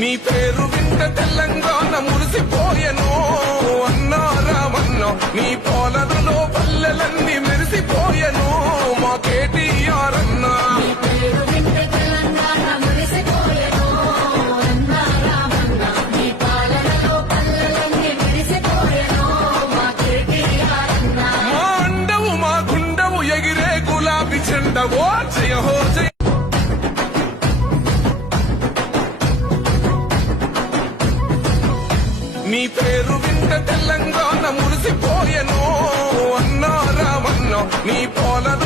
నీ పేరు వింట తెలంగాణ మురిసిపోయెను అన్నా రామన్న నీ పాలనలో పల్లెలన్నీ మెరిసిపోయెను మా కేటీఆర్ అన్నా మా అండవు మా గుండవు ఎగిరే గులాబీ చెండవో జయ హో జయ నీ పేరు వింట తెలంగాణ మురిసిపోయెను అన్నా రామన్న నీ పాలన